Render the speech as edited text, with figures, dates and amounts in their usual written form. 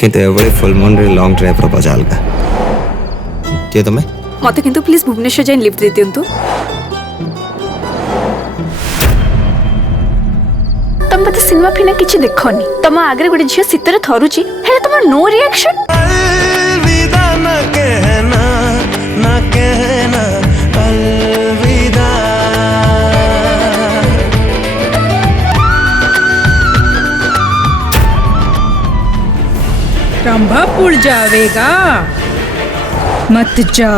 କିନ୍ତୁ ଏଭଳି ଫୁଲ୍ ମୁନ୍ରେ ଲଙ୍ଗ୍ ଡ୍ରାଇଭ୍ର ମଜା ଅଲଗା। କିଏ ତମେ? ମତେ କିନ୍ତୁ ପ୍ଲିଜ୍ ଭୁବନେଶ୍ୱର ଯାଇ ଲିଫ୍ଟ ଦେଇ ଦିଅନ୍ତୁ। ତମେ ବୋଧେ ସିନେମା ଫିନା କିଛି ଦେଖନି। ତମ ଆଗରେ ଗୋଟେ ଝିଅ ଶୀତରେ ଥରୁଛି, ହେଲେ ତମର ନୋ ରିଆକ୍ସନ। अलविदा ना कहना अलविदा। रंभापुर जावेगा मत जा।